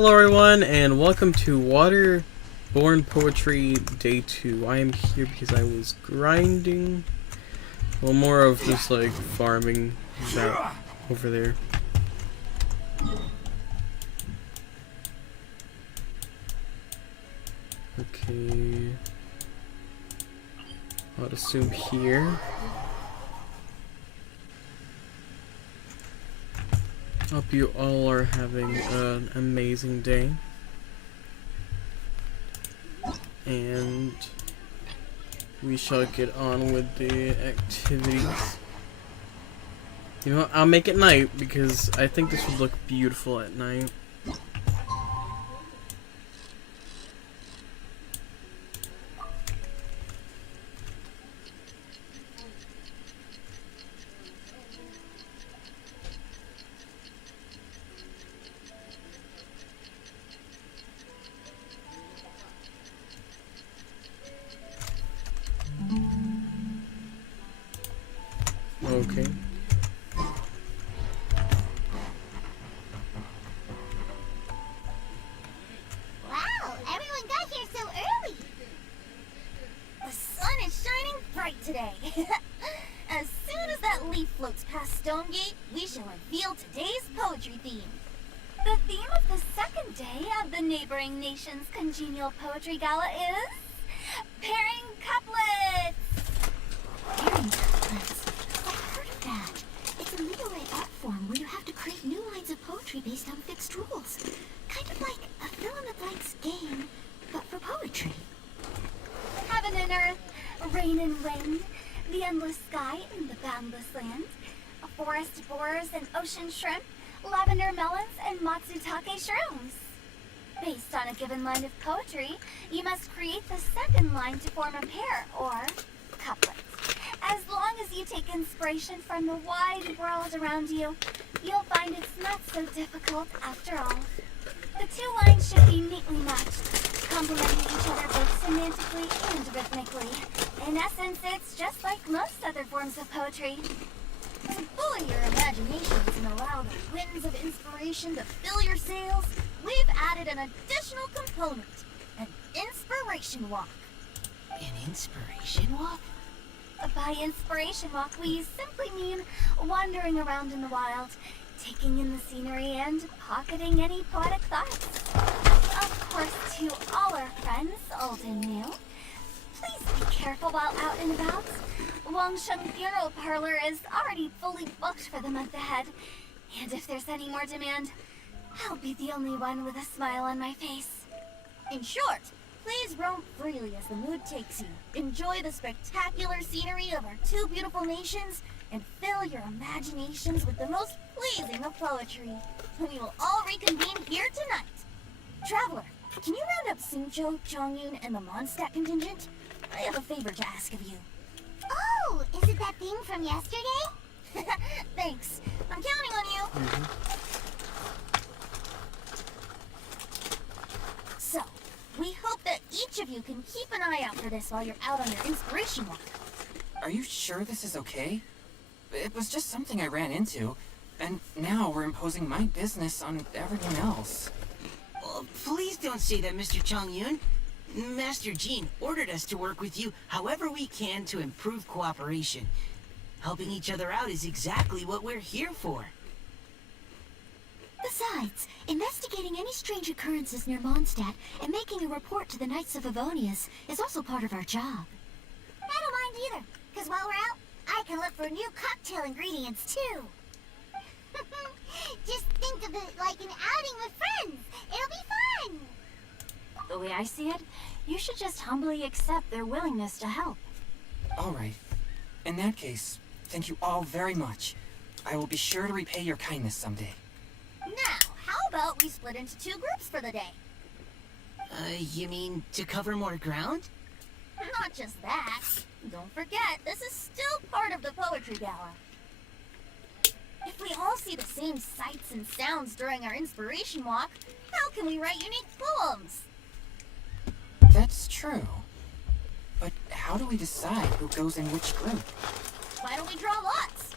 Hello everyone, and welcome to Waterborne Poetry Day 2. I am here because I was grinding. Well, more of just like farming that over there. Okay. I'll assume here. Hope you all are having an amazing day. And we shall get on with the activities. You know what? I'll make it night because I think this would look beautiful at night. Okay. Wow, everyone got here so early. The sun is shining bright today. As soon as that leaf floats past Stonegate, we shall reveal today's poetry theme. The theme of the second day of the neighboring nation's congenial poetry gala is pairing couplets. Pairing couplets? I've heard of that. It's a literary art form where you have to create new lines of poetry based on fixed rules. Kind of like a fill-in-the-blanks game, but for poetry. Heaven and earth, rain and wind, the endless sky and the boundless land, forest borers and ocean shrimp, lavender melons and matsutake shrooms. Based on a given line of poetry, you must create the second line to form a pair, or couplet. As long as you take inspiration from the wide world around you, you'll find it's not so difficult after all. The two lines should be neatly matched, complementing each other both semantically and rhythmically. In essence, it's just like most other forms of poetry. To buoy your imaginations and allow the winds of inspiration to fill your sails, we've added an additional component, an inspiration walk. An inspiration walk? By inspiration walk, we simply mean wandering around in the wild, taking in the scenery and pocketing any poetic thoughts. Of course, to all our friends, old and new, please be careful while out and about. Wangsheng Funeral Parlor is already fully booked for the month ahead, and if there's any more demand, I'll be the only one with a smile on my face. In short, please roam freely as the mood takes you. Enjoy the spectacular scenery of our two beautiful nations, and fill your imaginations with the most pleasing of poetry. We will all reconvene here tonight. Traveler, can you round up Singcho, Chongyun, and the Mondstadt contingent? I have a favor to ask of you. Oh, is it that thing from yesterday? Thanks. I'm counting on you. So, we hope that each of you can keep an eye out for this while you're out on your inspiration walk. Are you sure this is okay? It was just something I ran into, and now we're imposing my business on everyone else. Oh, please don't say that, Mr. Chongyun. Master Jean ordered us to work with you however we can to improve cooperation. Helping each other out is exactly what we're here for. Besides, investigating any strange occurrences near Mondstadt and making a report to the Knights of Avonius is also part of our job. I don't mind either, because while we're out, I can look for new cocktail ingredients too. Just think of it like an outing with friends. It'll be fun. The way I see it, you should just humbly accept their willingness to help. All right. In that case, thank you all very much. I will be sure to repay your kindness someday. Now, how about we split into two groups for the day? You mean to cover more ground? Not just that. Don't forget, this is still part of the Poetry Gala. If we all see the same sights and sounds during our inspiration walk, how can we write unique poems? That's true. But how do we decide who goes in which group? Why don't we draw lots?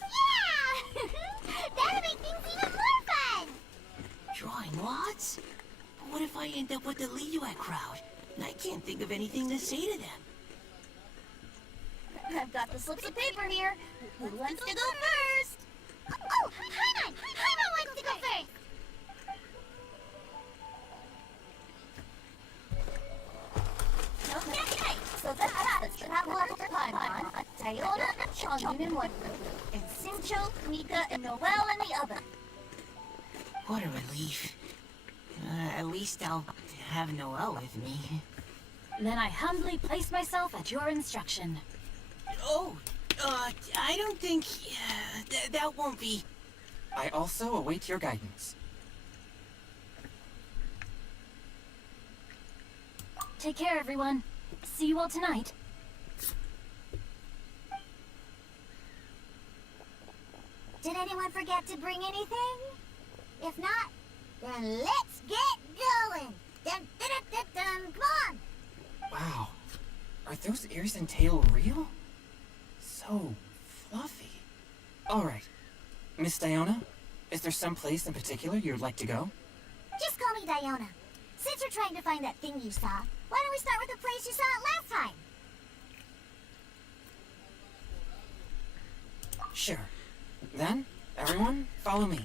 Yeah! That'll make things even more fun! I end up with the Liyue crowd? And I can't think of anything to say to them. I've got the slips of paper here. Who wants to go first? Oh, Hainan! Hainan wants to go first! Okay, so that's the Paimon, Diona, Chongyun in one group, and Sincho, Mika, and Noelle in the other. What a relief. At least I'll have Noelle with me. Then I humbly place myself at your instruction. Oh, I don't think... that won't be... I also await your guidance. Take care, everyone. See you all tonight. Did anyone forget to bring anything? If not, then let's get going! Dun, dun, dun, dun, dun. Come on! Wow. Are those ears and tail real? So fluffy. Alright. Miss Diona, is there some place in particular you'd like to go? Just call me Diona. Since you're trying to find that thing you saw, why don't we start with the place you saw it last time? Sure. Then, everyone, follow me.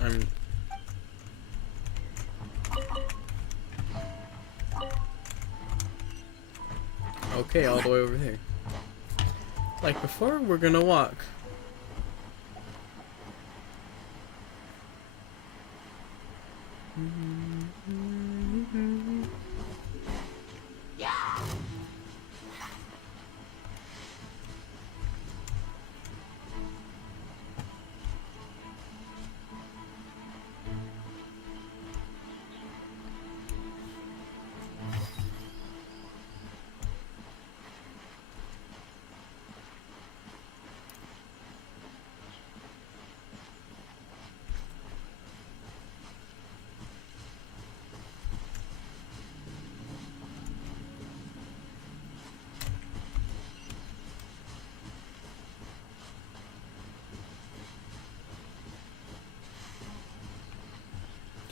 I'm... Okay, all the way over here. Like before, we're gonna walk.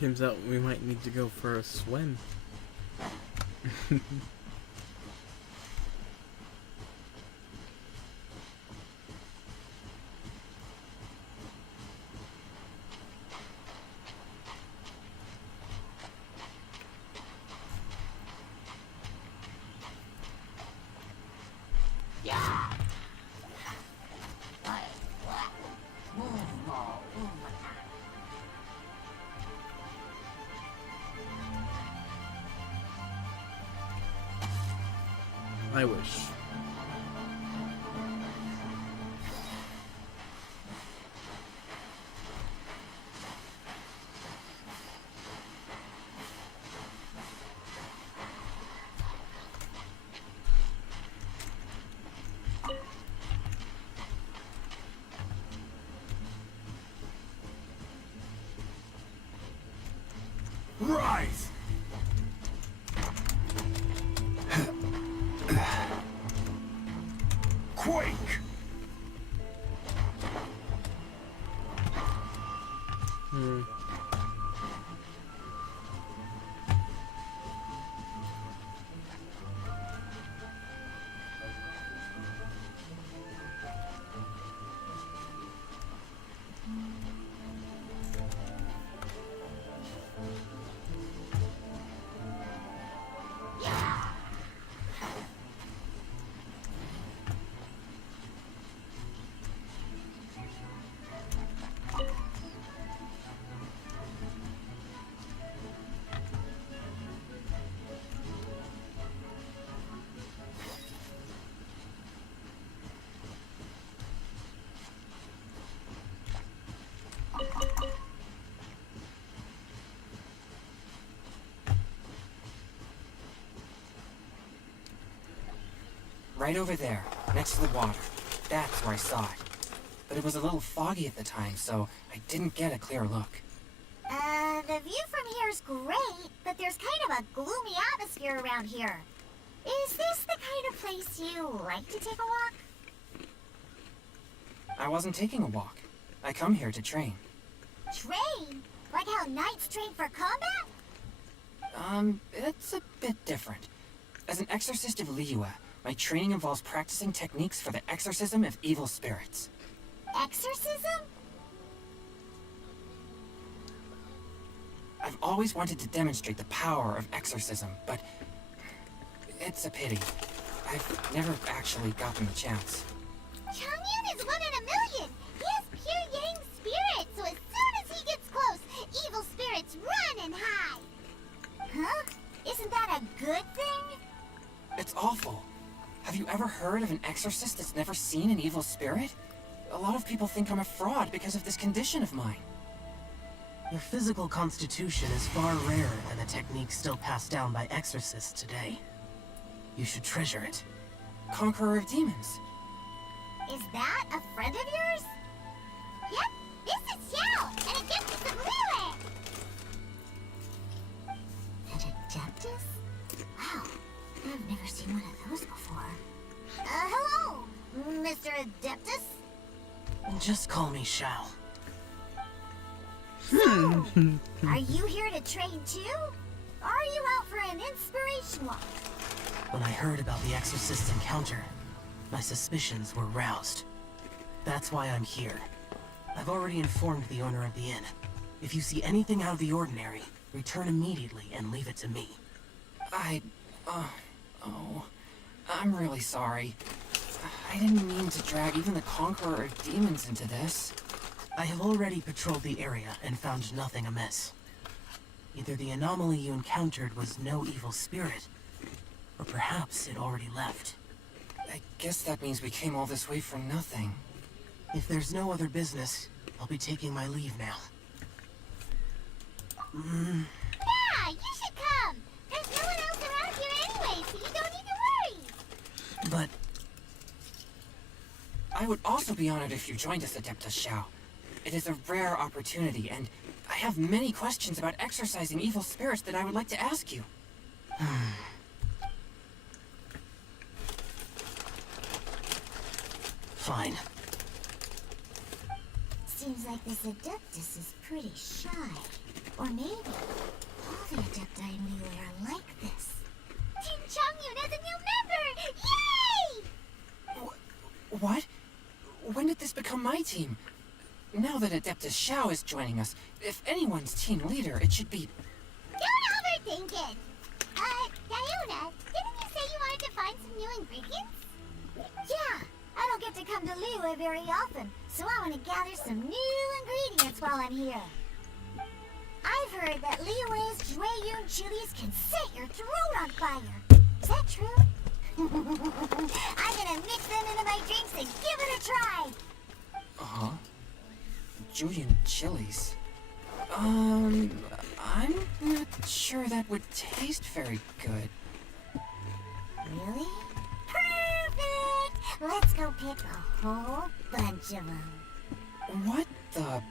Turns out we might need to go for a swim. I wish. Rise! Quake! Right over there, next to the water. That's where I saw it. But it was a little foggy at the time, so I didn't get a clear look. The view from here is great, but there's kind of a gloomy atmosphere around here. Is this the kind of place you like to take a walk? I wasn't taking a walk. I come here to train. Train? Like how knights train for combat? It's a bit different. As an exorcist of Liyue, my training involves practicing techniques for the exorcism of evil spirits. Exorcism? I've always wanted to demonstrate the power of exorcism, but it's a pity. I've never actually gotten the chance. Changyun is 1 in a million! He has pure Yang spirit, so as soon as he gets close, evil spirits run and hide! Huh? Isn't that a good thing? It's awful. Have you ever heard of an exorcist that's never seen an evil spirit? A lot of people think I'm a fraud because of this condition of mine. Your physical constitution is far rarer than the techniques still passed down by exorcists today. You should treasure it. Conqueror of demons. Is that a friend of yours? Yep, this is Xiao, an Adeptus of Liyue! An Adeptus? Wow, I've never seen one of those before. Hello, Mr. Adeptus? Just call me Shao. So, are you here to train too? Or are you out for an inspiration walk? When I heard about the exorcist's encounter, my suspicions were roused. That's why I'm here. I've already informed the owner of the inn. If you see anything out of the ordinary, return immediately and leave it to me. I'm really sorry. I didn't mean to drag even the Conqueror of Demons into this. I have already patrolled the area and found nothing amiss. Either the anomaly you encountered was no evil spirit, or perhaps it already left. I guess that means we came all this way for nothing. If there's no other business, I'll be taking my leave now. Yeah, you should come! There's no one else around here anyway, so you don't need to worry! But I would also be honored if you joined us, Adeptus Xiao. It is a rare opportunity, and I have many questions about exorcising evil spirits that I would like to ask you. fine. Seems like this Adeptus is pretty shy. Or maybe all the Adepti in Liyue are like this. Team Changyun has a new member! Yay! What? When did this become my team? Now that Adeptus Xiao is joining us, if anyone's team leader, it should be... Don't overthink it! Diona, didn't you say you wanted to find some new ingredients? Yeah, I don't get to come to Liyue very often, so I want to gather some new ingredients while I'm here. I've heard that Liyue's Jueyun chilies can set your throat on fire. Is that true? I'm gonna mix them into my drinks and give it a try. Uh-huh. Julian chilies. I'm not sure that would taste very good. Really? Perfect! Let's go pick a whole bunch of them. What the...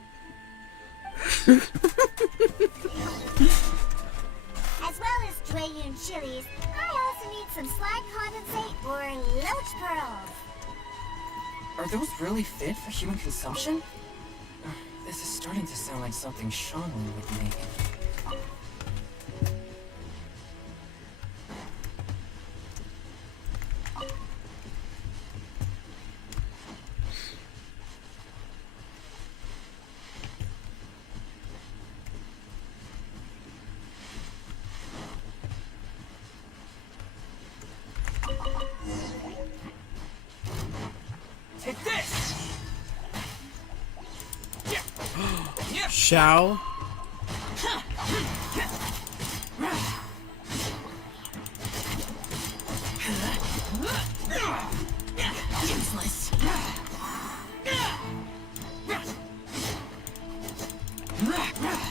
As well as Jueyun chilies, I also need some slime condensate or loach pearls. Are those really fit for human consumption? This is starting to sound like something Shanlin would make. Take this! Shao? Useless.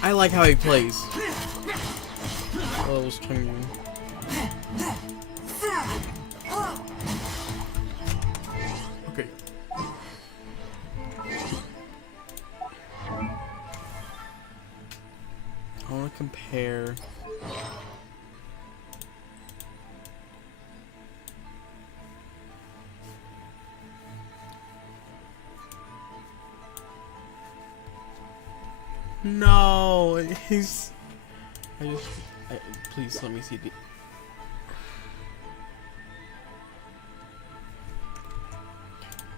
I like how he plays. Oh, it was Changyun. Okay. compare. No, he's. Please let me see the.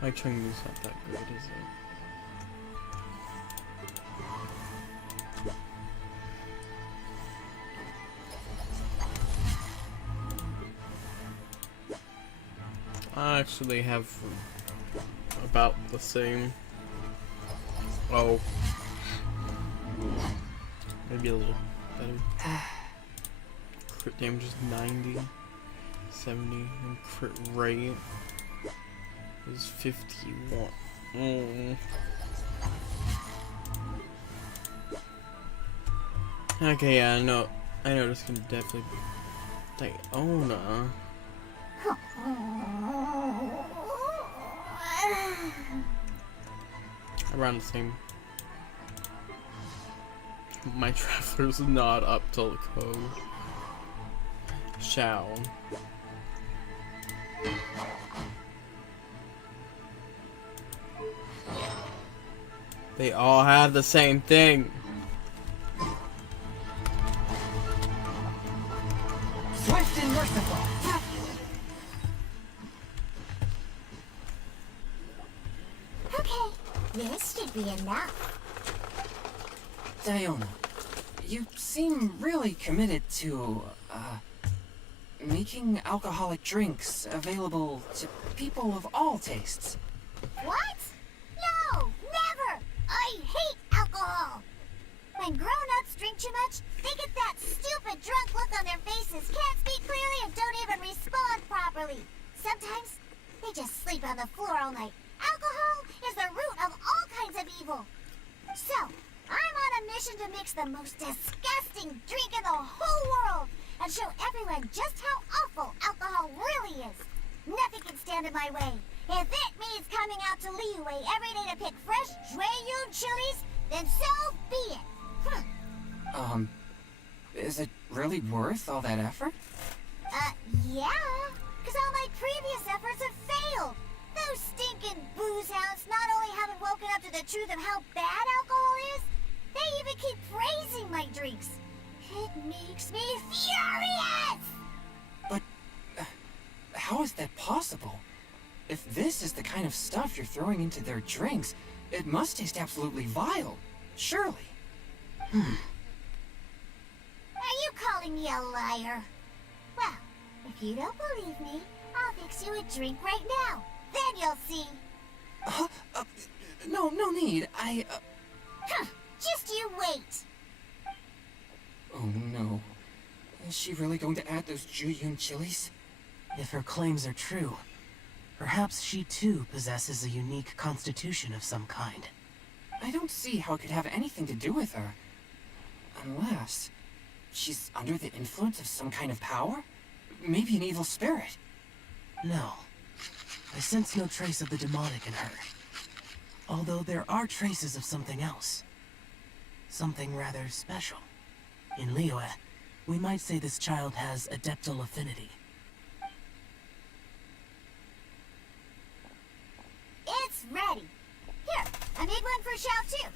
My Chengdu's not that good, is it? I actually have about the same. Oh. Maybe a little better. Crit damage is 90, 70, and crit rate is 51. Okay, yeah, I know this can definitely be Diona. Around the same. My traveler's not up till the code. Shall. They all have the same thing. Swift and merciful. Okay, this should be enough. Diona, you seem really committed to, making alcoholic drinks available to people of all tastes. What? No, never! I hate alcohol! When grown-ups drink too much, they get that stupid drunk look on their faces, can't speak clearly, and don't even respond properly. Sometimes, they just sleep on the floor all night. Alcohol is the root of all kinds of evil. So, I'm on a mission to mix the most disgusting drink in the whole world and show everyone just how awful alcohol really is. Nothing can stand in my way. If it means coming out to Liyue every day to pick fresh Jueyun chilies, then so be it. Is it really worth all that effort? Yeah. Because all my previous efforts have failed. Those stinking booze hounds not only haven't woken up to the truth of how bad alcohol is, they even keep praising my drinks. It makes me furious! But, how is that possible? If this is the kind of stuff you're throwing into their drinks, it must taste absolutely vile. Surely. Are you calling me a liar? Well, if you don't believe me, I'll fix you a drink right now. Then you'll see. No need. Just you wait. Oh no. Is she really going to add those Jueyun chilies? If her claims are true, perhaps she too possesses a unique constitution of some kind. I don't see how it could have anything to do with her. Unless she's under the influence of some kind of power? Maybe an evil spirit. No. I sense no trace of the demonic in her. Although there are traces of something else. Something rather special. In Liyue, we might say this child has adeptal affinity. It's ready. Here, I made one for Xiao too.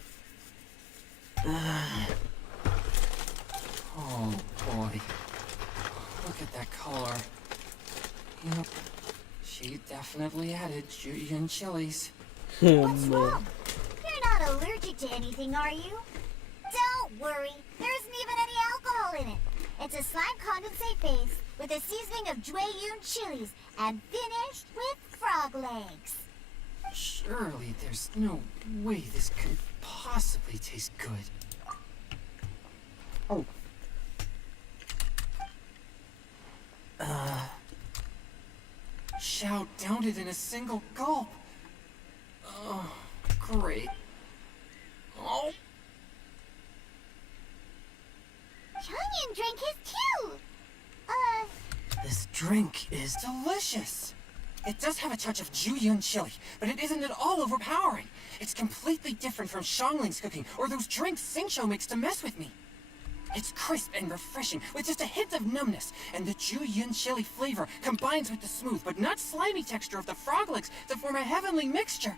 Oh boy. Look at that color. Yep. She definitely added Jueyun chilies. What's wrong? You're not allergic to anything, are you? Don't worry. There isn't even any alcohol in it. It's a slime condensate base with a seasoning of Jueyun chilies and finished with frog legs. Surely there's no way this could possibly taste good. Oh. Xiao downed it in a single gulp. Oh, great. Oh. Changyan drank his too. This drink is Delicious! It does have a touch of Jueyun chili, but it isn't at all overpowering. It's completely different from Xiangling's cooking or those drinks Xingqiu makes to mess with me. It's crisp and refreshing, with just a hint of numbness, and the Jueyun chili flavor combines with the smooth but not slimy texture of the frog legs to form a heavenly mixture.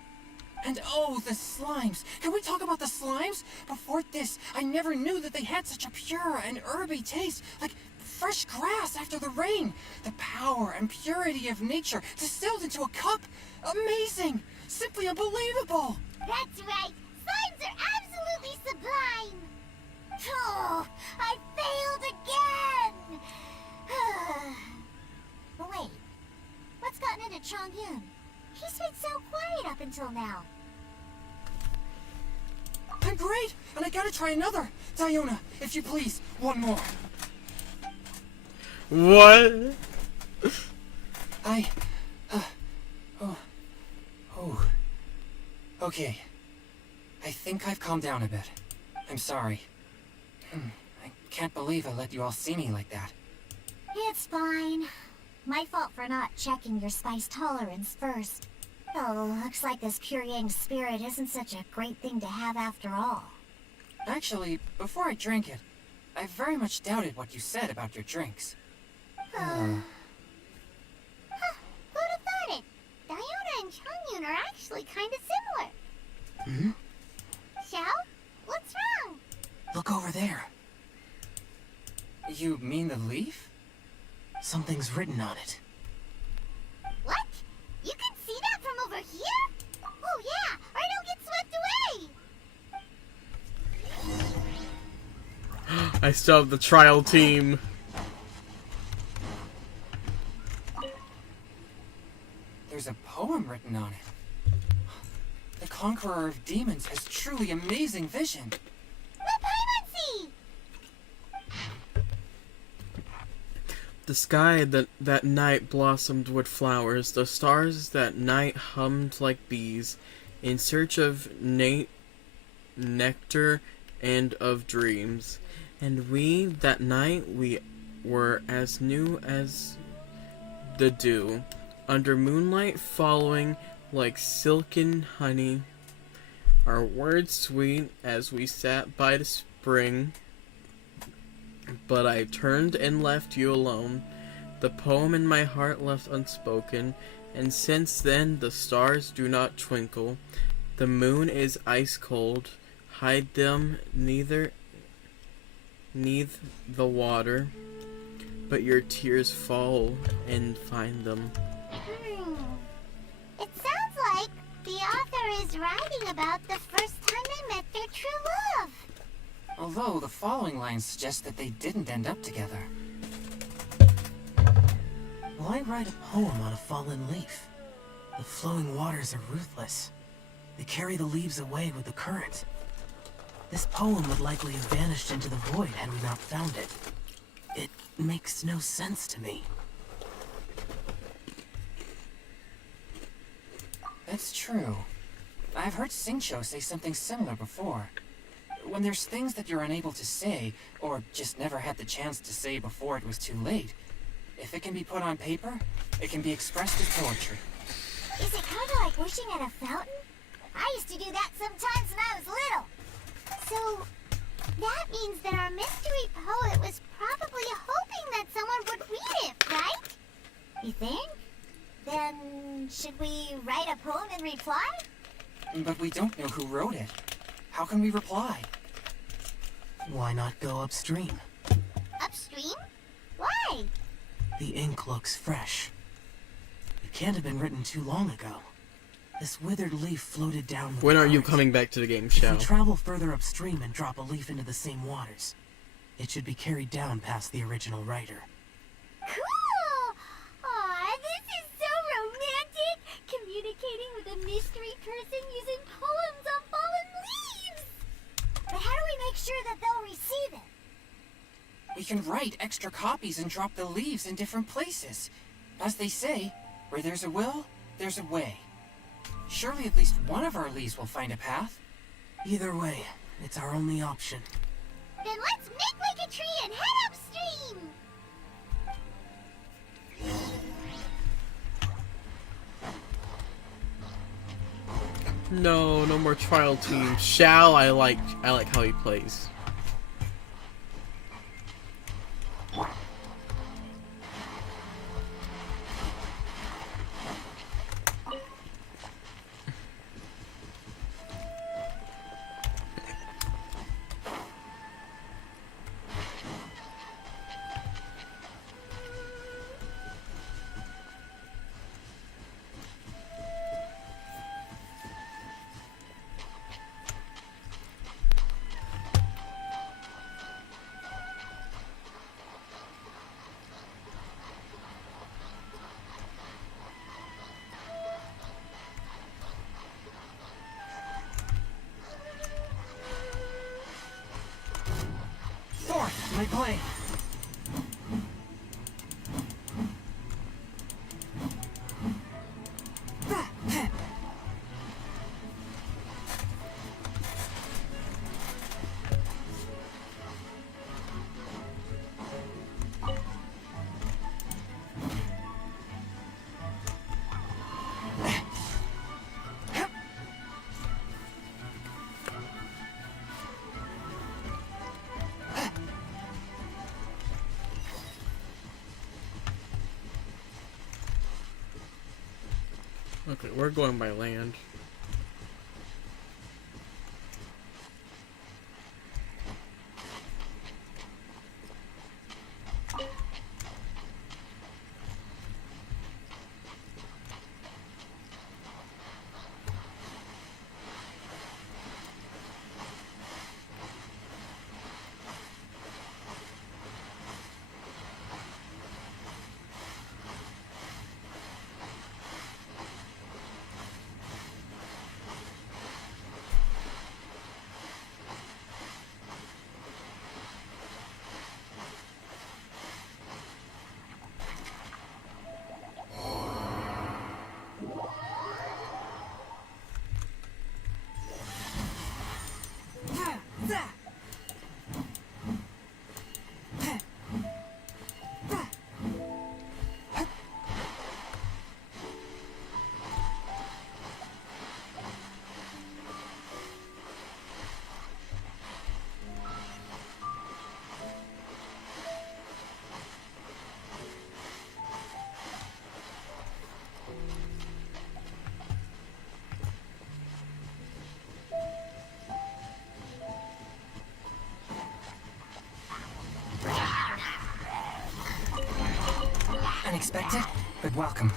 And oh, the slimes! Can we talk about the slimes? Before this, I never knew that they had such a pure and herby taste, like fresh grass after the rain. The power and purity of nature distilled into a cup. Amazing! Simply unbelievable! That's right. Slimes are absolutely sublime. Oh, I failed again. But wait, what's gotten into Chongyun? He's been so quiet up until now. I'm great, and I gotta try another. Diona, if you please, one more. What? Okay. I think I've calmed down a bit. I'm sorry. I can't believe I let you all see me like that. It's fine. My fault for not checking your spice tolerance first. Oh, looks like this pure yang spirit isn't such a great thing to have after all. Actually, before I drank it, I very much doubted what you said about your drinks. Who'd have thought it? Diona and Chongyun are actually kind of similar. Xiao, what's wrong? Look over there. You mean the leaf? Something's written on it. What? You can see that from over here? Oh yeah, or it'll get swept away. I still have the trial team. There's a poem written on it. The Conqueror of Demons has truly amazing vision. The Paimon. The sky that night blossomed with flowers. The stars that night hummed like bees, in search of nectar and of dreams. And we, that night, we were as new as the dew, under moonlight following like silken honey. Our words sweet as we sat by the spring. But I turned and left you alone, the poem in my heart left unspoken, and since then the stars do not twinkle, the moon is ice cold, hide them neath the water, but your tears fall and find them. It sounds like the author is writing about the first time they met their true love. Although the following lines suggest that they didn't end up together. Why write a poem on a fallen leaf? The flowing waters are ruthless. They carry the leaves away with the current. This poem would likely have vanished into the void had we not found it. It makes no sense to me. That's true. I've heard Singcho say something similar before. When there's things that you're unable to say, or just never had the chance to say before it was too late, if it can be put on paper, it can be expressed as poetry. Is it kind of like wishing at a fountain? I used to do that sometimes when I was little. So, that means that our mystery poet was probably hoping that someone would read it, right? You think? Then, should we write a poem in reply? But we don't know who wrote it. How can we reply? Why not go upstream? Upstream? Why? The ink looks fresh. It can't have been written too long ago. This withered leaf floated down with When the are you current. coming back to the game, If we Xiao? travel further upstream and drop a leaf into the same waters, it should be carried down past the original writer. Cool! Aw, this is so romantic! Communicating with a mystery person using poems on fallen leaves! But how do we make sure that they'll receive it? We can write extra copies and drop the leaves in different places. As they say, where there's a will, there's a way. Surely at least one of our leaves will find a path. Either way, it's our only option. Then let's make like a tree and head upstream! No, no more trial team. Xiao, I like how he plays. Fourth, my plane. Okay, we're going by land. Unexpected, but welcome.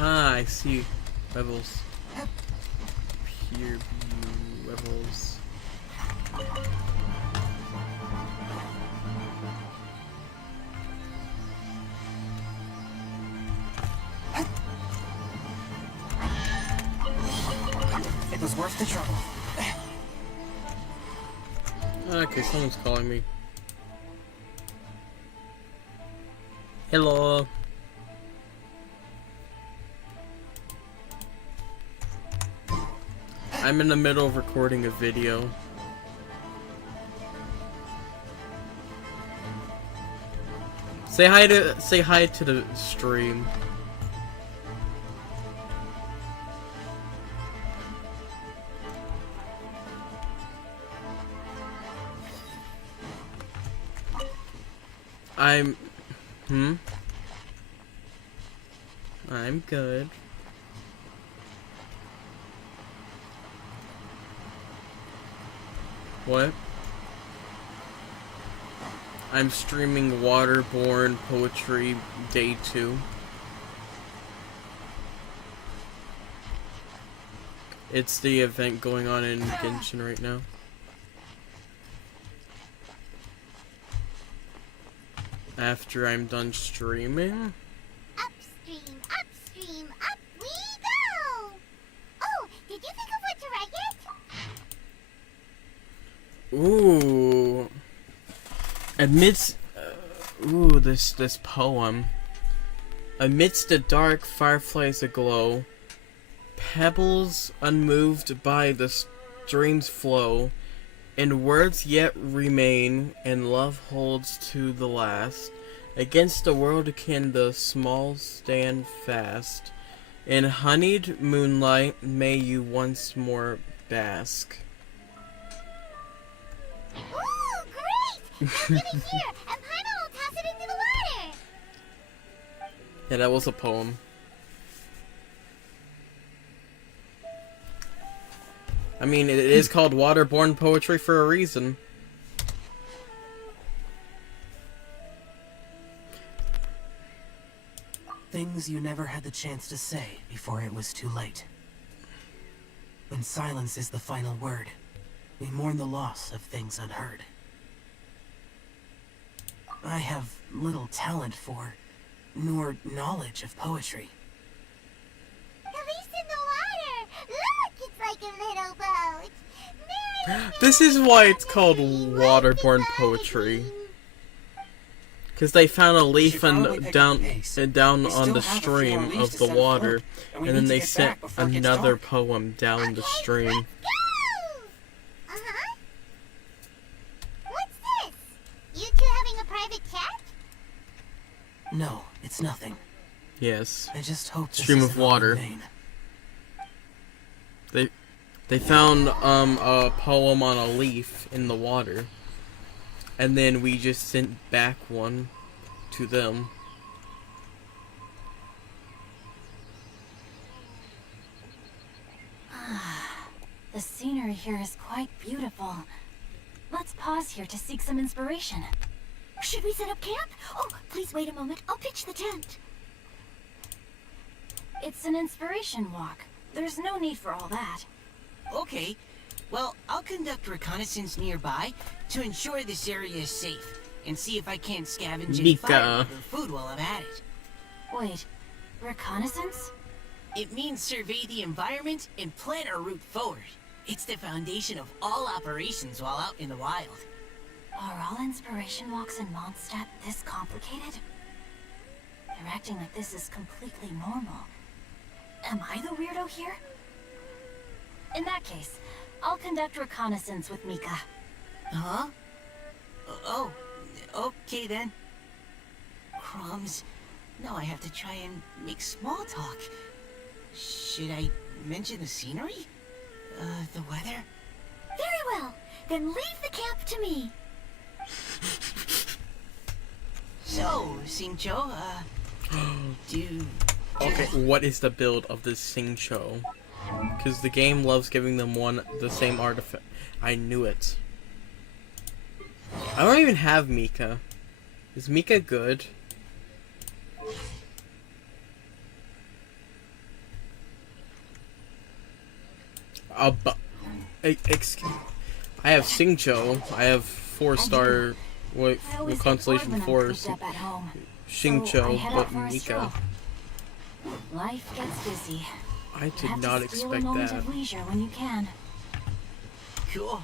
Ah, I see. Levels. Peer view levels. It was worth the trouble. Okay, someone's calling me. Hello. I'm in the middle of recording a video. Say hi to the stream. I'm good. What? I'm streaming Waterborne Poetry Day 2. It's the event going on in Genshin right now. After I'm done streaming? Upstream, upstream, up we go! Oh, did you think of what to write yet? Ooh. Amidst Ooh, this poem. Amidst the dark, fireflies aglow, pebbles unmoved by the stream's flow, and words yet remain, and love holds to the last. Against the world can the small stand fast. In honeyed moonlight may you once more bask. Ooh, great! Now give it here, and Paimon will toss it into the water. Yeah, that was a poem. I mean, it is called waterborne poetry for a reason. Things you never had the chance to say before it was too late. When silence is the final word, we mourn the loss of things unheard. I have little talent for, nor knowledge of poetry. At least in the water. Look, it's like a little boat. Mary, This is why it's called waterborne poetry. Because they found a leaf probably and pick up down the pace. down We on still the have a few stream more leaves of to the set water, afloat, and we and then need to they get sent back before it gets another dark. poem down the stream. Let's go! Uh-huh. What's this? You two having a private chat? No, it's nothing. Yes, I just hope this Stream of isn't all in water. vain. they found a poem on a leaf in the water, and then we just sent back one to them. The scenery here is quite beautiful. Let's pause here to seek some inspiration. Should we set up camp? Oh, please wait a moment. I'll pitch the tent. It's an inspiration walk. There's no need for all that. Okay. Well, I'll conduct reconnaissance nearby to ensure this area is safe, and see if I can't scavenge any Mika. firewood or food while I'm at it. Wait, reconnaissance? It means survey the environment and plan our route forward. It's the foundation of all operations while out in the wild. Are all inspiration walks in Mondstadt this complicated? They're acting like this is completely normal. Am I the weirdo here? In that case, I'll conduct reconnaissance with Mika. Huh? Oh, okay then. Crumbs. Now I have to try and make small talk. Should I mention the scenery? The weather? Very well. Then leave the camp to me. So, Singcho, do... Okay, what is the build of this Sing Show? Because the game loves giving them the same artifact. I knew it. I don't even have Mika. Is Mika good? Excuse. I have Singcho. I have 4-star with I always get Constellation bored when I'm Force. cooped up at home. Singcho, So I head out but for a Mika. stroll. Life gets busy. I You did have not to steal a expect moment that. of leisure when you can. Cool.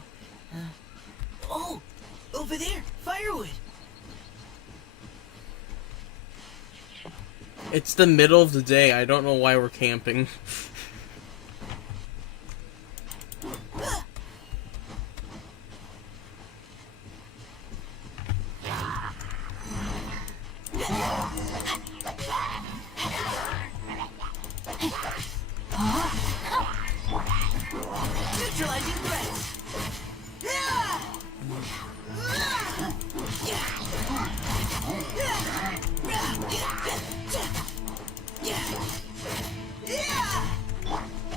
Oh! Over there! Firewood! It's the middle of the day. I don't know why we're camping. Neutralizing threats!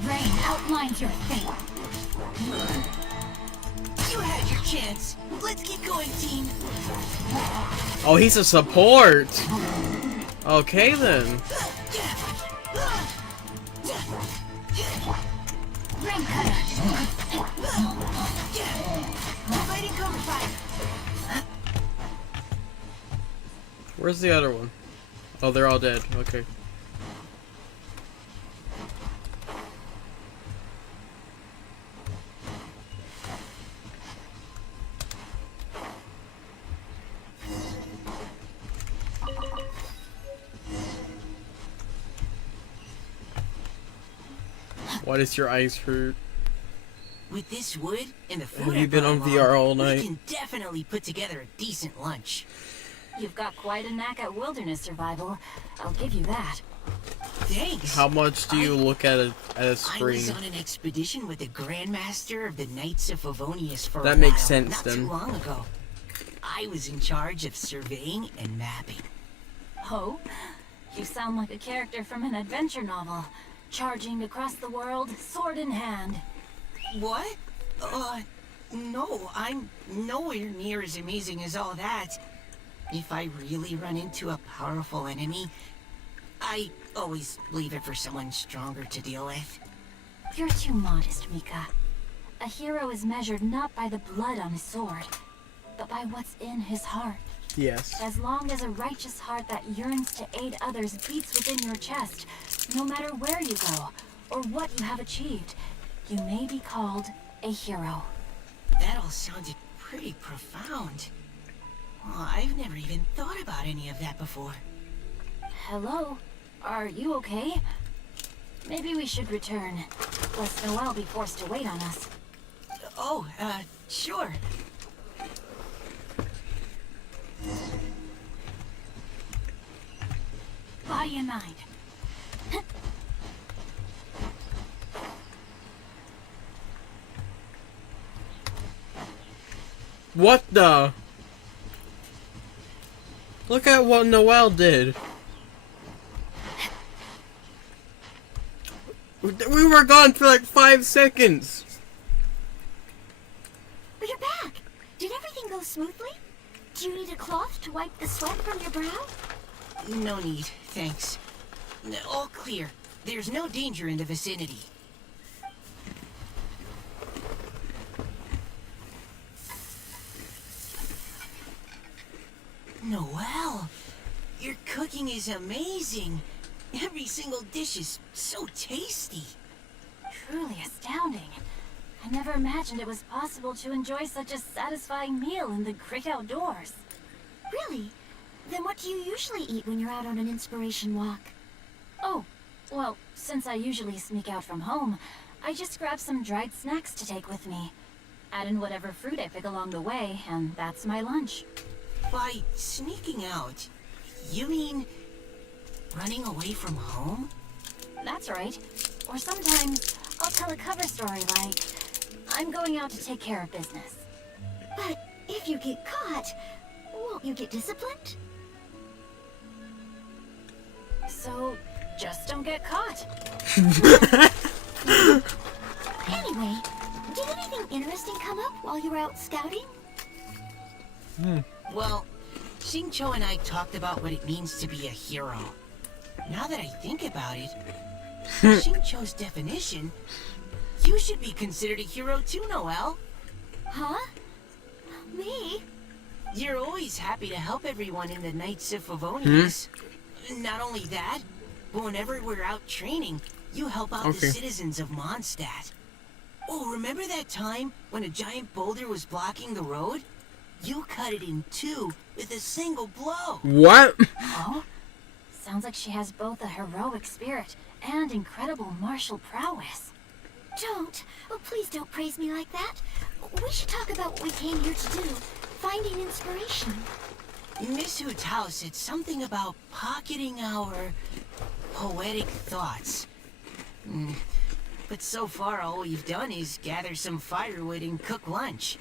Rain outlines your fate. You had your chance. Let's keep going, team. Oh, he's a support! Okay then. Rain cutter. Fighting cover fire. Where's the other one? Oh, they're all dead. Okay. Why does your eyes hurt? With this wood and the food Have I you been brought on along, VR all we night? can definitely put together a decent lunch. You've got quite a knack at wilderness survival. I'll give you that. Thanks. How much do you look at a I screen? was on an expedition with the Grandmaster of the Knights of Favonius for That a while, makes sense, not then. too long ago. I was in charge of surveying and mapping. Oh? You sound like a character from an adventure novel. Charging across the world, sword in hand. What? No, I'm nowhere near as amazing as all that. If I really run into a powerful enemy, I always leave it for someone stronger to deal with. You're too modest, Mika. A hero is measured not by the blood on his sword, but by what's in his heart. Yes. As long as a righteous heart that yearns to aid others beats within your chest, no matter where you go or what you have achieved, you may be called a hero. That all sounded pretty profound. Well, I've never even thought about any of that before. Hello? Are you okay? Maybe we should return, lest Noelle be forced to wait on us. Oh, sure. Body and mind. What the? Look at what Noelle did. We were gone for like 5 seconds. But you're back. Did everything go smoothly? Do you need a cloth to wipe the sweat from your brow? No need, thanks. All clear. There's no danger in the vicinity. Noelle, your cooking is amazing. Every single dish is so tasty. Truly astounding. I never imagined it was possible to enjoy such a satisfying meal in the great outdoors. Really? Then what do you usually eat when you're out on an inspiration walk? Oh, well, since I usually sneak out from home, I just grab some dried snacks to take with me. Add in whatever fruit I pick along the way, and that's my lunch. By sneaking out, you mean running away from home? That's right. Or sometimes I'll tell a cover story like, I'm going out to take care of business. But if you get caught, won't you get disciplined? So, just don't get caught. Anyway, did anything interesting come up while you were out scouting? Well, Xingqiu and I talked about what it means to be a hero. Now that I think about it, by Xingqiu's definition, you should be considered a hero too, Noelle. Huh? Me? You're always happy to help everyone in the Knights of Favonius. Not only that, but whenever we're out training, you help out the Okay. citizens of Mondstadt. Oh, remember that time when a giant boulder was blocking the road? You cut it in two with a single blow. What? Oh? Sounds like she has both a heroic spirit and incredible martial prowess. Please don't praise me like that. We should talk about what we came here to do. Finding inspiration. Miss Hu Tao said something about pocketing our poetic thoughts. But so far all we've done is gather some firewood and cook lunch.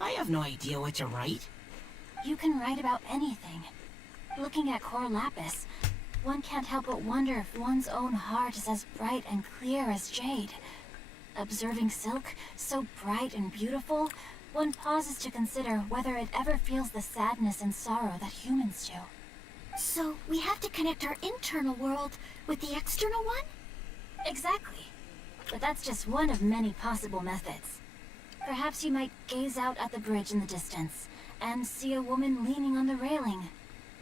I have no idea what to write. You can write about anything. Looking at Cor Lapis, one can't help but wonder if one's own heart is as bright and clear as jade. Observing silk, so bright and beautiful, one pauses to consider whether it ever feels the sadness and sorrow that humans do. So we have to connect our internal world with the external one? Exactly. But that's just one of many possible methods. Perhaps you might gaze out at the bridge in the distance and see a woman leaning on the railing,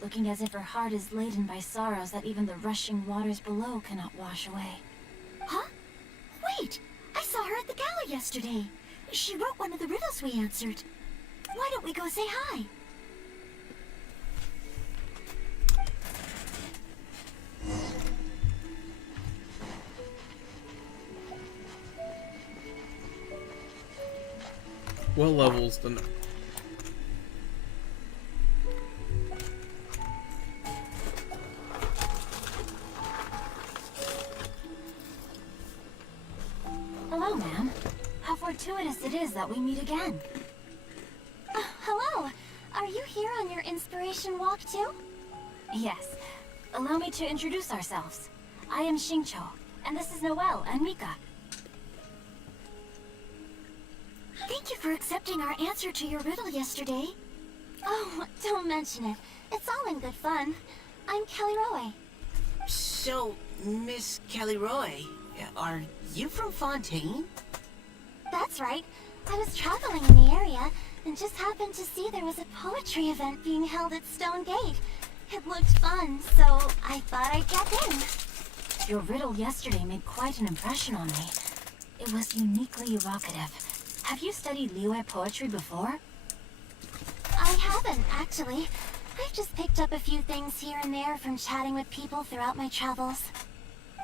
looking as if her heart is laden by sorrows that even the rushing waters below cannot wash away. Huh? Wait! I saw her at the gala yesterday. She wrote one of the riddles we answered. Why don't we go say hi? What level's the no? Hello, ma'am. How fortuitous it is that we meet again. Hello. Are you here on your inspiration walk too? Yes. Allow me to introduce ourselves. I am Xingqiu, and this is Noelle and Mika. Thank you for accepting our answer to your riddle yesterday. Oh, don't mention it. It's all in good fun. I'm Kelly Rowe. So, Miss Kelly Roy, are you from Fontaine? That's right. I was traveling in the area and just happened to see there was a poetry event being held at Stone Gate. It looked fun, so I thought I'd get in. Your riddle yesterday made quite an impression on me. It was uniquely evocative. Have you studied Liyue poetry before? I haven't, actually. I've just picked up a few things here and there from chatting with people throughout my travels.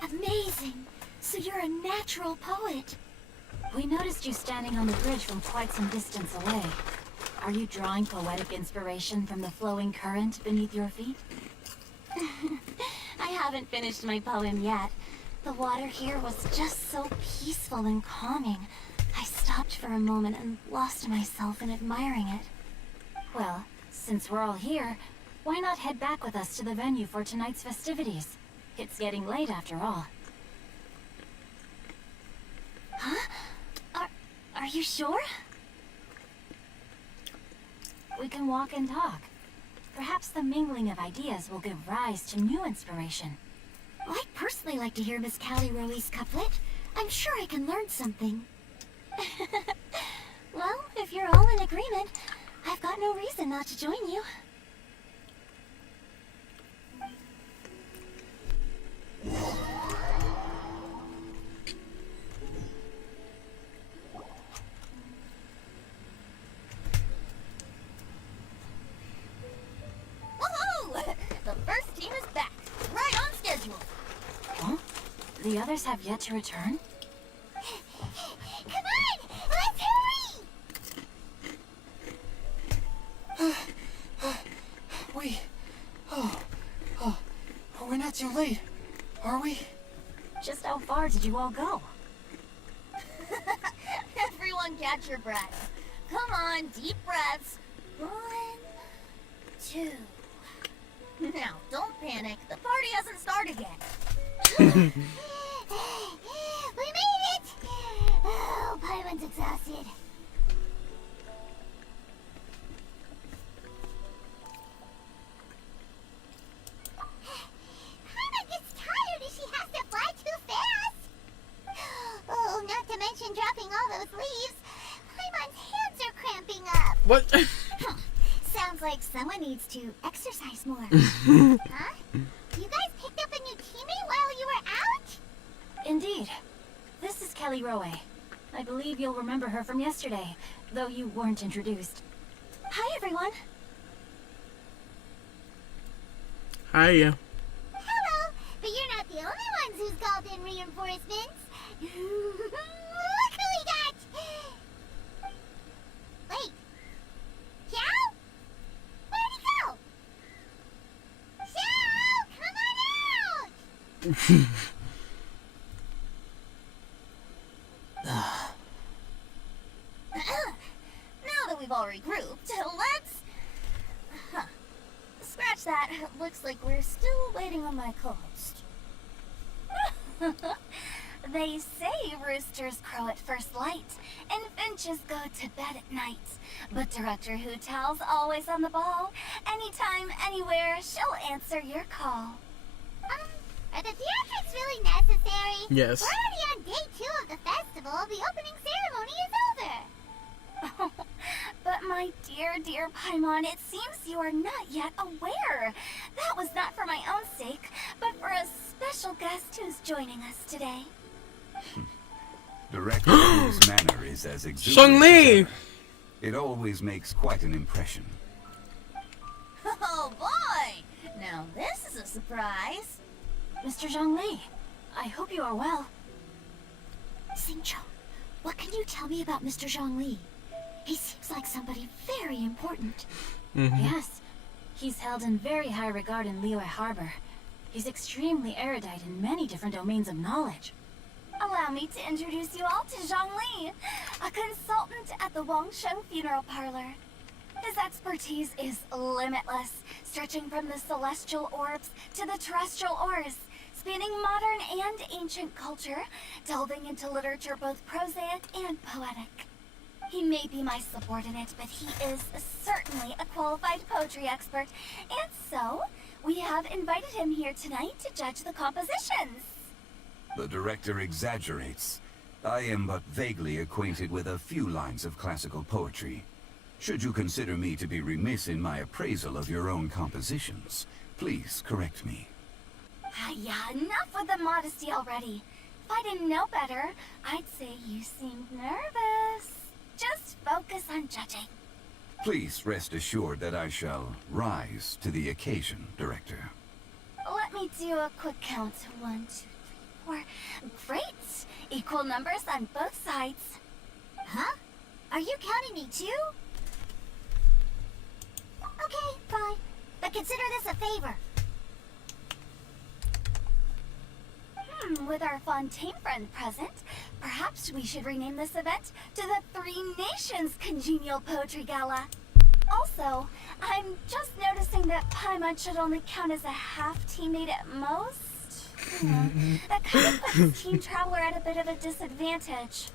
Amazing! So you're a natural poet. We noticed you standing on the bridge from quite some distance away. Are you drawing poetic inspiration from the flowing current beneath your feet? I haven't finished my poem yet. The water here was just so peaceful and calming. I stopped for a moment and lost myself in admiring it. Well, since we're all here, why not head back with us to the venue for tonight's festivities? It's getting late after all. Huh? Are you sure? We can walk and talk. Perhaps the mingling of ideas will give rise to new inspiration. I'd personally like to hear Miss Callie Rowe's couplet. I'm sure I can learn something. Well, if you're all in agreement, I've got no reason not to join you. Woohoo! The first team is back, right on schedule. Huh? The others have yet to return? Come on! Let's hurry! We're not too late, are we? Just how far did you all go? Everyone catch your breath. Come on, deep breaths. 1, 2. Now, don't panic. The party hasn't started yet. We made it! Oh, Paimon's exhausted. Paimon gets tired if she has to fly too fast. Oh, not to mention dropping all those leaves. Paimon's hands are cramping up. What? Sounds like someone needs to exercise more. Huh? You guys picked up a new teammate while you were out? Indeed. This is Kelly Rowe. I believe you'll remember her from yesterday, though you weren't introduced. Hi, everyone. Hiya. Hello, but you're not the only ones who's called in reinforcements. Look who we got! Wait. Xiao? Where'd he go? Xiao, come on out! Now that we've all regrouped, let's... Huh. Scratch that. Looks like we're still waiting on my co-host. They say roosters crow at first light, and finches go to bed at night. But Director Hu Tao's always on the ball. Anytime, anywhere, she'll answer your call. Are the theatrics really necessary? Yes. We're already on day 2 of the festival. The opening ceremony is over. But my dear, dear Paimon, it seems you are not yet aware. That was not for my own sake, but for a special guest who's joining us today. Director Hu's manner is as exuberant Zhongli! as ever. It always makes quite an impression. Oh boy! Now this is a surprise. Mr. Zhongli, I hope you are well. Xingqiu, what can you tell me about Mr. Zhongli? He seems like somebody very important. Mhm. Yes, he's held in very high regard in Liyue Harbor. He's extremely erudite in many different domains of knowledge. Allow me to introduce you all to Zhongli, a consultant at the Wangsheng Funeral Parlor. His expertise is limitless, stretching from the celestial orbs to the terrestrial ores, spanning modern and ancient culture, delving into literature both prosaic and poetic. He may be my subordinate, but he is certainly a qualified poetry expert, and so we have invited him here tonight to judge the compositions. The director exaggerates. I am but vaguely acquainted with a few lines of classical poetry. Should you consider me to be remiss in my appraisal of your own compositions, please correct me. Yeah, enough with the modesty already. If I didn't know better, I'd say you seemed nervous. Just focus on judging. Please rest assured that I shall rise to the occasion, Director. Let me do a quick count. 1, 2, 3, 4. Great! Equal numbers on both sides. Huh? Are you counting me too? Okay, fine. But consider this a favor. With our Fontaine friend present, perhaps we should rename this event to the Three Nations Congenial Poetry Gala. Also, I'm just noticing that Paimon should only count as a half teammate at most. That kind of puts Team Traveler at a bit of a disadvantage.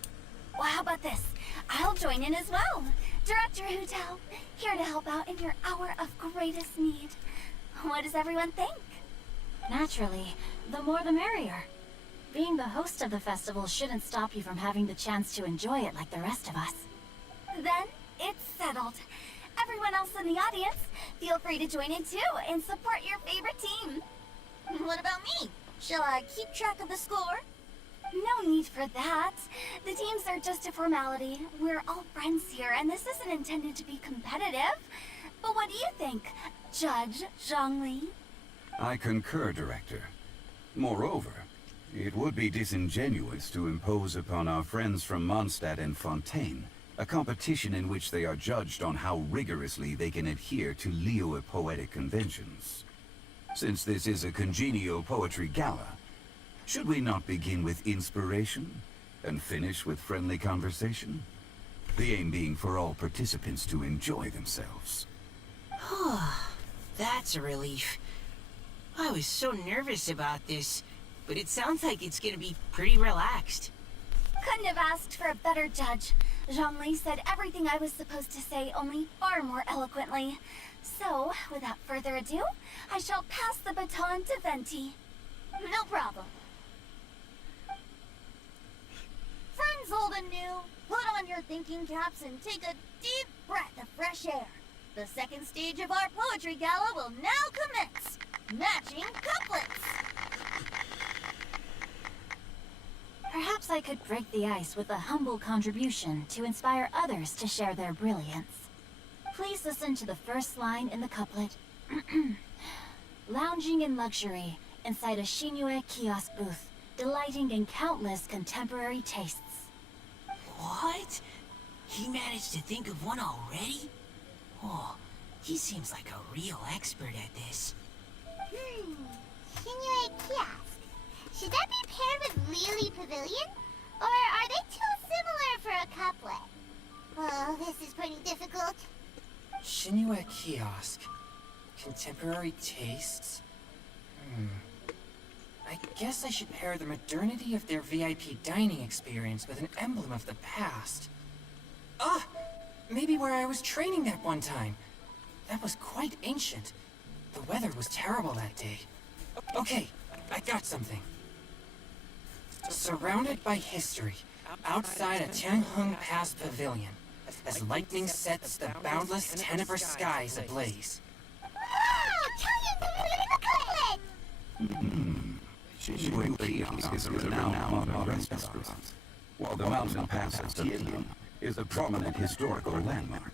Well, how about this? I'll join in as well. Director Hutao, here to help out in your hour of greatest need. What does everyone think? Naturally, the more the merrier. Being the host of the festival shouldn't stop you from having the chance to enjoy it like the rest of us. Then it's settled. Everyone else in the audience, feel free to join in too and support your favorite team. What about me? Shall I keep track of the score? No need for that. The teams are just a formality. We're all friends here, and this isn't intended to be competitive. But what do you think, Judge Zhongli? I concur, Director. Moreover, it would be disingenuous to impose upon our friends from Mondstadt and Fontaine a competition in which they are judged on how rigorously they can adhere to Liyue poetic conventions. Since this is a congenial poetry gala, should we not begin with inspiration and finish with friendly conversation? The aim being for all participants to enjoy themselves. That's a relief. I was so nervous about this, but it sounds like it's gonna be pretty relaxed. Couldn't have asked for a better judge. Zhongli said everything I was supposed to say, only far more eloquently. So, without further ado, I shall pass the baton to Venti. No problem. Friends old and new, put on your thinking caps and take a deep breath of fresh air. The second stage of our poetry gala will now commence. Matching couplets. Perhaps I could break the ice with a humble contribution to inspire others to share their brilliance. Please listen to the first line in the couplet. Lounging in luxury inside a Shinue kiosk booth, delighting in countless contemporary tastes. What? He managed to think of one already? Oh, he seems like a real expert at this. Shinue Kiosk. Should that be paired with Lily Pavilion? Or are they too similar for a couplet? Oh, this is pretty difficult. Shinue Kiosk. Contemporary tastes? I guess I should pair the modernity of their VIP dining experience with an emblem of the past. Ah! Maybe where I was training that one time. That was quite ancient. The weather was terrible that day. Okay, I got something. Surrounded by history, outside a Tianheng Pass pavilion, as lightning sets the boundless Tenebrous skies ablaze. Shinue Kiosk is a renowned modern restaurant, while the mountain pass at Tianheng is a prominent historical landmark.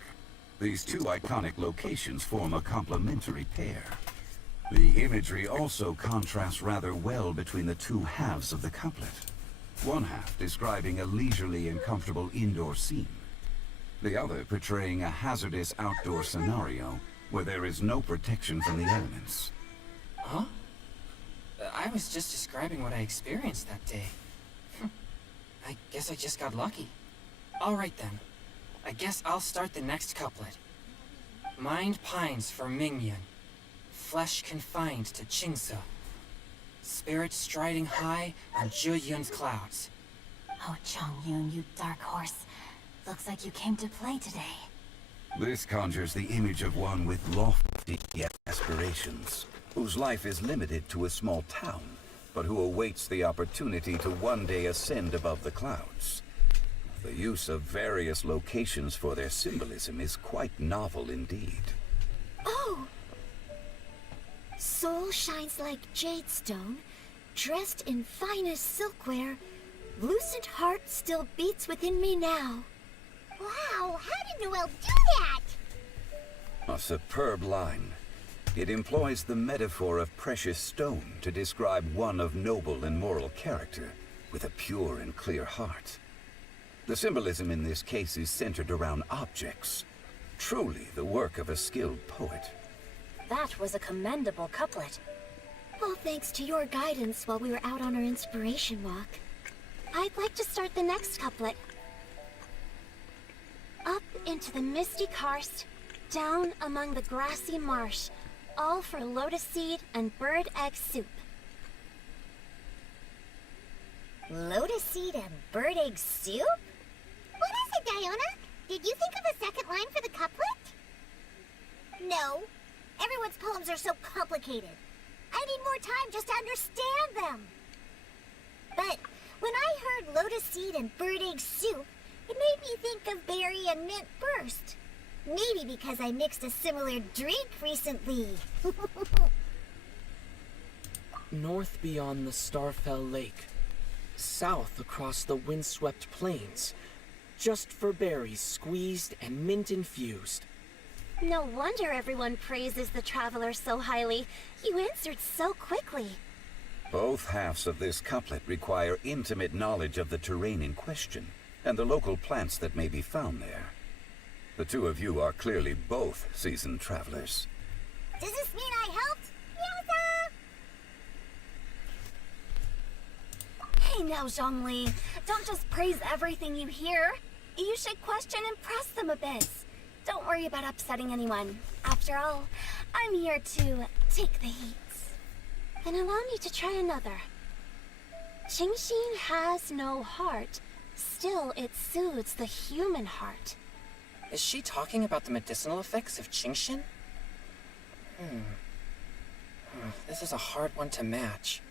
These two iconic locations form a complementary pair. The imagery also contrasts rather well between the two halves of the couplet. One half describing a leisurely and comfortable indoor scene, the other portraying a hazardous outdoor scenario where there is no protection from the elements. Huh? I was just describing what I experienced that day. I guess I just got lucky. Alright then. I guess I'll start the next couplet. Mind pines for Mingyun. Flesh confined to Qingse. Spirit striding high on Zheyun's clouds. Oh, Chongyun, you dark horse. Looks like you came to play today. This conjures the image of one with lofty aspirations, whose life is limited to a small town, but who awaits the opportunity to one day ascend above the clouds. The use of various locations for their symbolism is quite novel indeed. Oh! Soul shines like jade stone, dressed in finest silkware. Lucent heart still beats within me now. Wow, how did Noelle do that? A superb line. It employs the metaphor of precious stone to describe one of noble and moral character, with a pure and clear heart. The symbolism in this case is centered around objects. Truly the work of a skilled poet. That was a commendable couplet. All thanks to your guidance while we were out on our inspiration walk. I'd like to start the next couplet. Up into the misty karst, down among the grassy marsh, all for lotus seed and bird egg soup. Lotus seed and bird egg soup? What is it, Diona? Did you think of a second line for the couplet? No. Everyone's poems are so complicated. I need more time just to understand them. But when I heard lotus seed and bird egg soup, it made me think of berry and mint burst. Maybe because I mixed a similar drink recently. North beyond the Starfell Lake. South across the windswept plains. Just for berries squeezed and mint infused. No wonder everyone praises the traveler so highly. You answered so quickly. Both halves of this couplet require intimate knowledge of the terrain in question, and the local plants that may be found there. The two of you are clearly both seasoned travelers. Does this mean I helped? Yowza! Hey now, Zhongli. Don't just praise everything you hear. You should question and press them a bit. Don't worry about upsetting anyone. After all, I'm here to take the heat. Then allow me to try another. Qingxin has no heart. Still, it soothes the human heart. Is she talking about the medicinal effects of Qingxin? This is a hard one to match.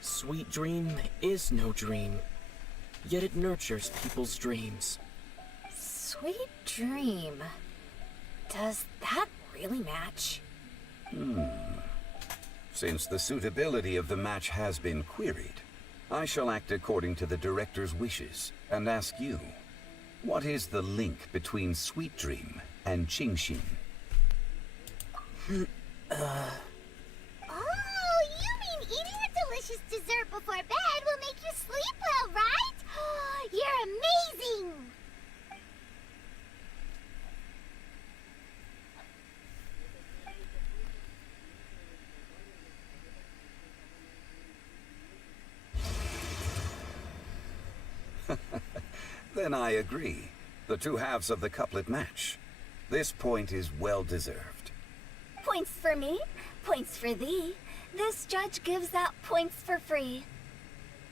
Sweet dream is no dream, yet it nurtures people's dreams. Sweet dream. Does that really match? Since the suitability of the match has been queried, I shall act according to the director's wishes and ask you, what is the link between Sweet Dream and Qingxin? Oh, you mean eating a delicious dessert before bed will make you sleep well, right? You're amazing! Then I agree. The two halves of the couplet match. This point is well deserved. Points for me, points for thee. This judge gives out points for free.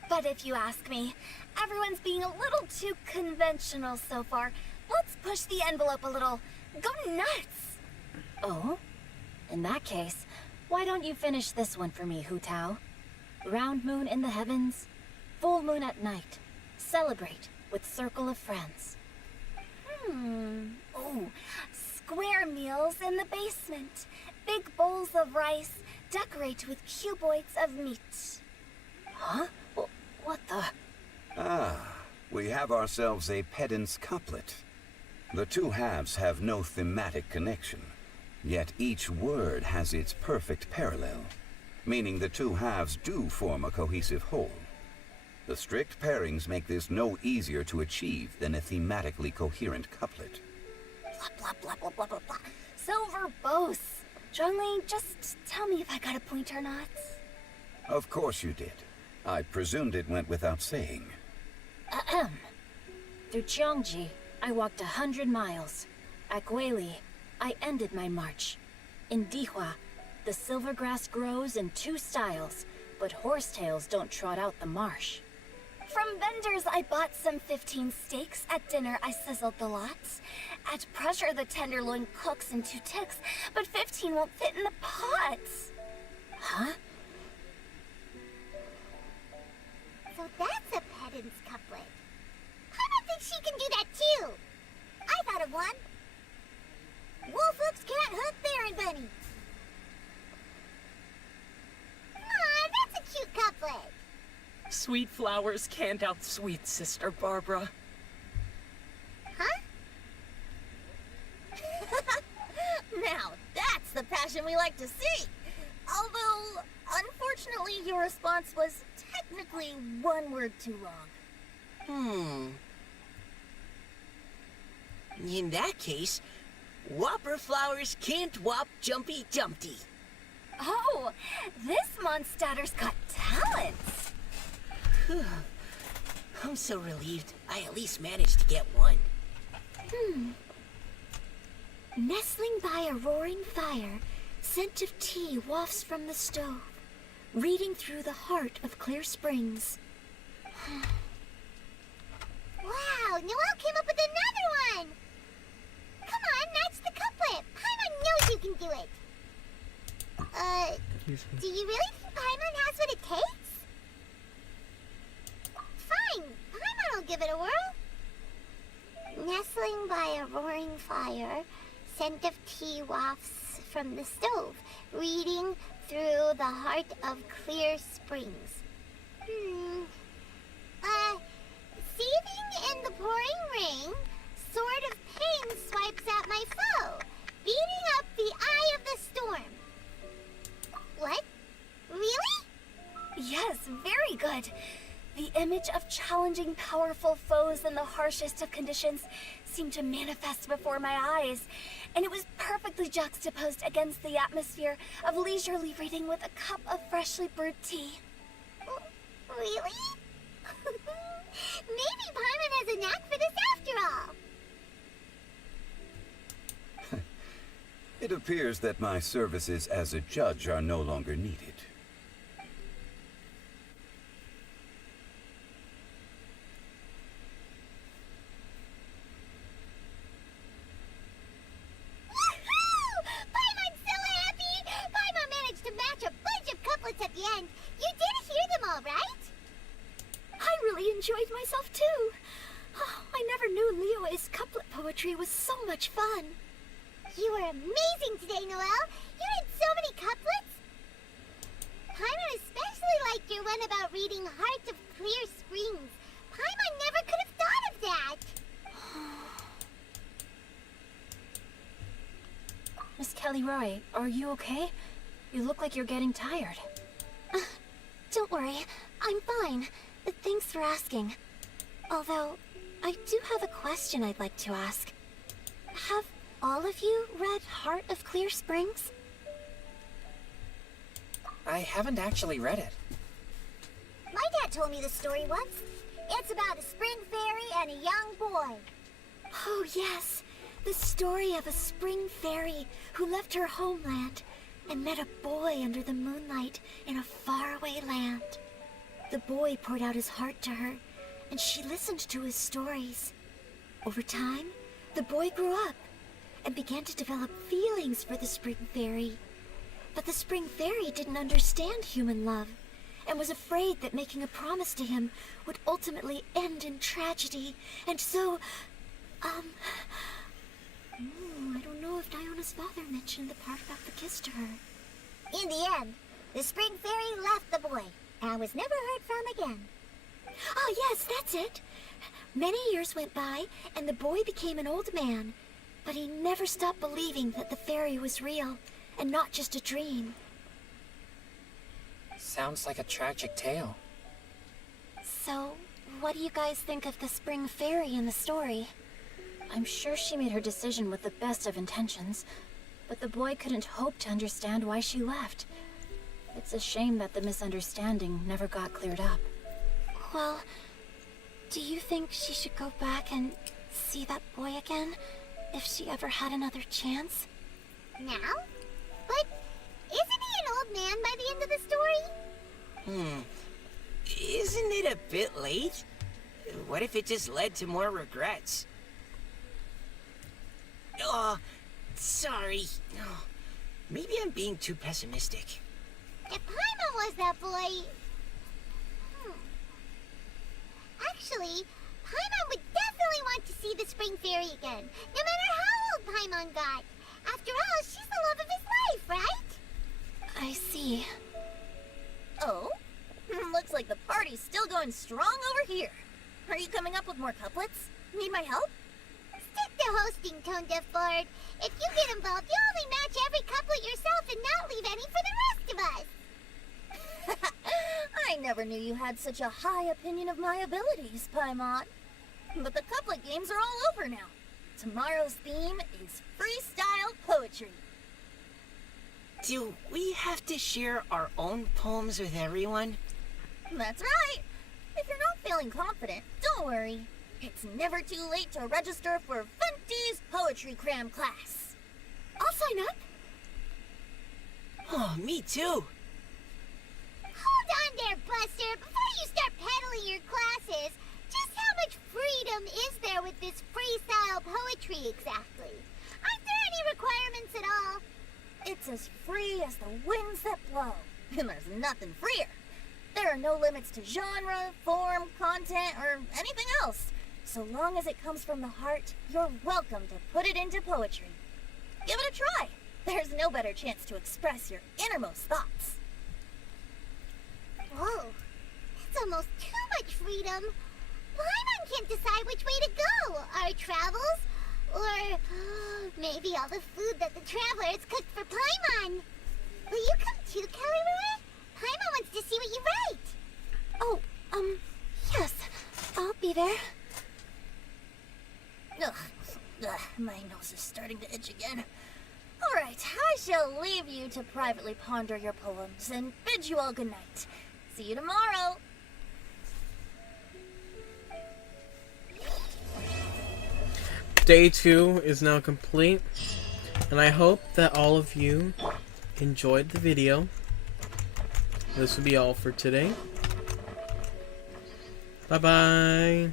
But if you ask me, everyone's being a little too conventional so far. Let's push the envelope a little. Go nuts! Oh? In that case, why don't you finish this one for me, Hu Tao? Round moon in the heavens, full moon at night. Celebrate with circle of friends. Oh, square meals in the basement. Big bowls of rice, decorate with cuboids of meat. Huh? What the? Ah, we have ourselves a pedant's couplet. The two halves have no thematic connection. Yet each word has its perfect parallel, meaning the two halves do form a cohesive whole. The strict pairings make this no easier to achieve than a thematically coherent couplet. Blah, blah, blah, blah, blah, blah, blah. So verbose. Zhongli, just tell me if I got a point or not. Of course you did. I presumed it went without saying. Ahem. Through Cheongji, I walked 100 miles. At Guili, I ended my march. In Dihua, the silver grass grows in 2 styles, but horsetails don't trot out the marsh. From vendors, I bought some 15 steaks. At dinner, I sizzled the lots. At pressure, the tenderloin cooks in 2 ticks, but 15 won't fit in the pots. Huh? So that's a pedant's couplet. Paimon thinks she can do that too. I thought of one. Wolf hooks can't hook Baron Bunny. Aw, that's a cute couplet. Sweet flowers can't outsweet Sister Barbara. Huh? Now, that's the passion we like to see. Although, unfortunately, your response was technically 1 word too long. In that case, whopper flowers can't whop Jumpy Dumpty. Oh, this Mondstadter's got talents. I'm so relieved I at least managed to get one. Nestling by a roaring fire, scent of tea wafts from the stove, reading through the heart of Clear Springs. Wow, Noelle came up with another one. Come on, match the couplet. Paimon knows you can do it. Do you really think Paimon has what it takes? Fine, Paimon will give it a whirl. Nestling by a roaring fire, scent of tea wafts from the stove, reading through the heart of Clear Springs. Seething in the pouring rain, sword of pain swipes at my foe, beating up the eye of the storm. What? Really? Yes, very good. The image of challenging powerful foes in the harshest of conditions seemed to manifest before my eyes, and it was perfectly juxtaposed against the atmosphere of leisurely reading with a cup of freshly brewed tea. Really? Maybe Paimon has a knack for this after all. It appears that my services as a judge are no longer needed. Woohoo! Paimon's so happy! Paimon managed to match a bunch of couplets at the end. You did hear them all, right? I really enjoyed myself too. Oh, I never knew Liyue's couplet poetry was so much fun. You were amazing today, Noelle. You did so many couplets. Paimon especially liked your one about reading Heart of Clear Springs. Paimon never could have thought of that. Miss Kelly Roy, are you okay? You look like you're getting tired. Don't worry, I'm fine. Thanks for asking. Although, I do have a question I'd like to ask. Have all of you read Heart of Clear Springs? I haven't actually read it. My dad told me the story once. It's about a spring fairy and a young boy. Oh, yes. The story of a spring fairy who left her homeland and met a boy under the moonlight in a faraway land. The boy poured out his heart to her, and she listened to his stories. Over time, the boy grew up and began to develop feelings for the spring fairy. But the spring fairy didn't understand human love and was afraid that making a promise to him would ultimately end in tragedy. And so, I don't know if Diona's father mentioned the part about the kiss to her. In the end, the spring fairy left the boy and was never heard from again. Oh, yes, that's it. Many years went by, and the boy became an old man. But he never stopped believing that the fairy was real, and not just a dream. Sounds like a tragic tale. So, what do you guys think of the spring fairy in the story? I'm sure she made her decision with the best of intentions, but the boy couldn't hope to understand why she left. It's a shame that the misunderstanding never got cleared up. Well, do you think she should go back and see that boy again, if she ever had another chance? Now? But isn't he an old man by the end of the story? Isn't it a bit late? What if it just led to more regrets? Oh, sorry. Oh, maybe I'm being too pessimistic. If Paimon was that boy... Actually, Paimon would definitely want to see the spring fairy again, no matter how old Paimon got. After all, she's the love of his life, right? I see. Oh? Looks like the party's still going strong over here. Are you coming up with more couplets? Need my help? Stick to hosting, Tone Deaf Bard. If you get involved, you'll only match every couplet yourself and not leave any for the rest of us. I never knew you had such a high opinion of my abilities, Paimon. But the couplet games are all over now. Tomorrow's theme is freestyle poetry. Do we have to share our own poems with everyone? That's right. If you're not feeling confident, don't worry. It's never too late to register for Funty's Poetry Cram class. I'll sign up. Oh, me too. Hold on there, Buster. Before you start peddling your classes, just how much freedom is there with this freestyle poetry exactly? Aren't there any requirements at all? It's as free as the winds that blow. And there's nothing freer. There are no limits to genre, form, content, or anything else. So long as it comes from the heart, you're welcome to put it into poetry. Give it a try. There's no better chance to express your innermost thoughts. Whoa, that's almost too much freedom. Paimon can't decide which way to go. Our travels? Or maybe all the food that the travelers cooked for Paimon. Will you come too, Kelly Roy? Paimon wants to see what you write. Oh, yes. I'll be there. Ugh, my nose is starting to itch again. All right, I shall leave you to privately ponder your poems and bid you all good night. See you tomorrow. Day 2 is now complete, and I hope that all of you enjoyed the video. This will be all for today. Bye bye.